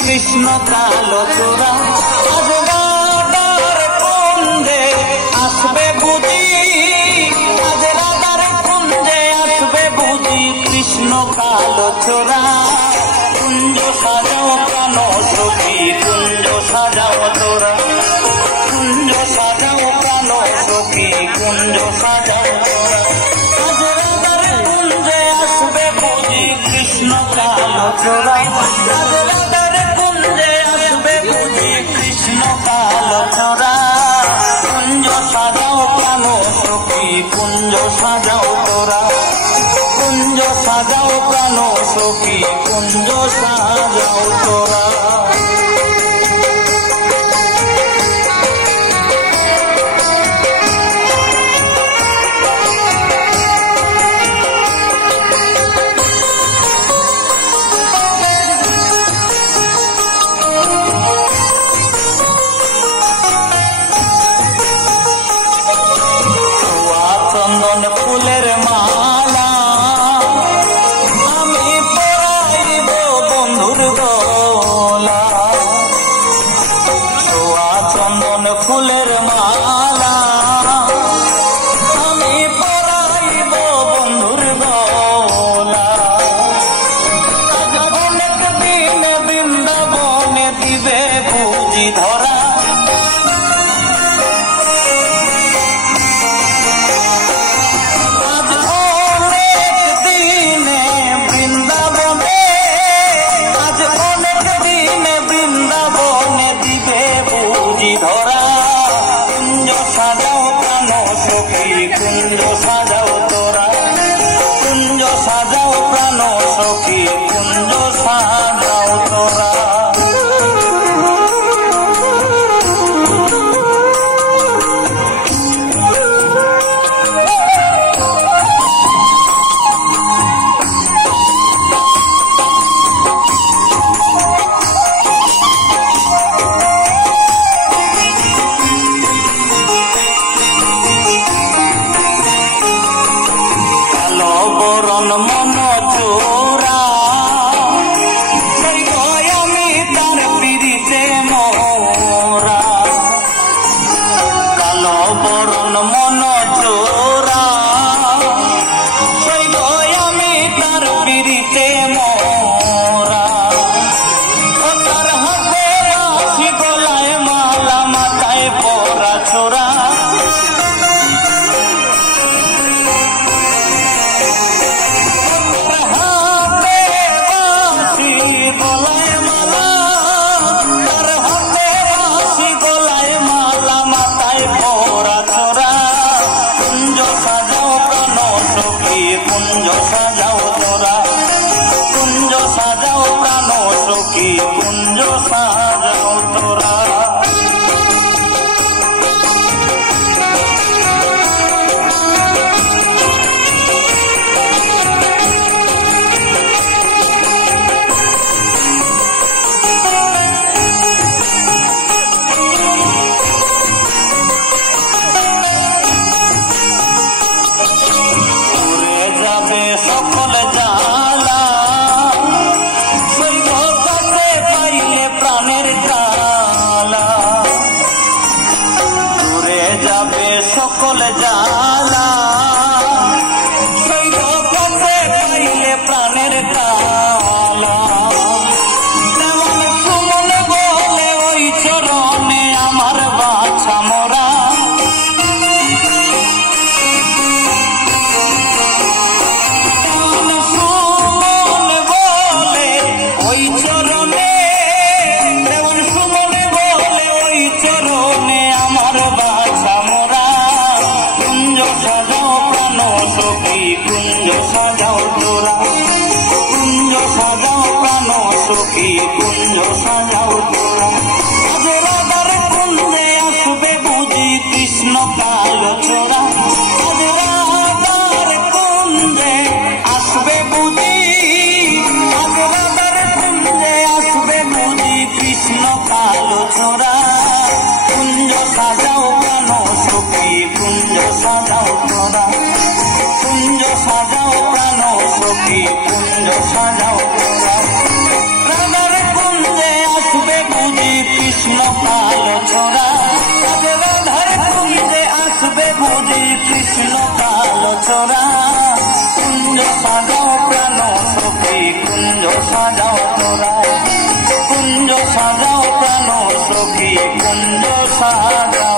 কৃষ্ণ কালো চোরা আজ রাধার কুঞ্জে আসবে বুঝি, আজ রাধার কুঞ্জে আসবে বুঝি কৃষ্ণ কালো চোরা। কুঞ্জ সাজাও প্রাণ সখী কুঞ্জ সাজাও তোরা, কুঞ্জ সাজাও প্রাণ সখী কুঞ্জ সাজাও তোরা। আজ রাধার কুঞ্জে আসবে বুঝি কৃষ্ণ কালো চোরা, আজ রাধার কুঞ্জে আসবে বুঝি কৃষ্ণ কালো চোরা। কুঞ্জ সাজাও প্রাণ সখী কুঞ্জ সাজাও তোরা, কুঞ্জ সাজাও প্রাণ সখী কুঞ্জ সাজাও তোরা। ফুলের মালা আমি পরাইব বন্ধুর গলা, ছোয়া চন্দন ফুলের মালা আমি পরাইব বন্ধুর গলা। অনেক দিনে বৃন্দাবনে দিবে বুঝি ধরা, ধরা। কুঞ্জ সাজাও প্রাণ সখী কুঞ্জ সাজাও তোরা, কুঞ্জ সাজাও প্রাণ সখী কুঞ্জ সাজাও তোরা। মন চোরা সেই আমি তার পিড়িতে মোরা, কালো বরণ মন চোরা সেই আমি তার পিড়িতে মোরা। তার হাতে রাশি গলায় মালা মাথায় পরা ছোরা, কুঞ্জ সাজাও তোরা, কুঞ্জ সাজাও প্রাণ সখী কুঞ্জ সাজাও তোরা। সকল জালা সৈন্য কাছে পাইলে প্রাণের কালা, দূরে যাবে সকল জালা সৈন্য কাছে পাইলে প্রাণের কালা। তেমন সুমন বলে ওই চরণে আমার বাছা মোরা, কুঞ্জ সাজাও তোরা, কুঞ্জ সাজাও প্রাণ সখী কুঞ্জ সাজাও তোরা। আজ রাধার কুঞ্জে আসবে বুঝি কৃষ্ণ কালো চোরা, আজ রাধার কুঞ্জে আসবে বুঝি, আজ রাধার কুঞ্জে আসবে বুঝি কৃষ্ণ কালো সাজাও প্রাণ সখী কুঞ্জ সাজাও তোরা কুঞ্জ সাজাও প্রাণ সখী কুঞ্জ সাজাও তোরা রাধার কুঞ্জে আসবে বুঝি কৃষ্ণ কাল ছোড়া রাধার কুঞ্জে আসবে বুঝি কৃষ্ণ কাল ছোড়া কুঞ্জ সাজাও প্রাণ সখী কুঞ্জ সাজাও তোরা কুঞ্জ সাজাও প্রাণ সখী কুঞ্জ সাজাও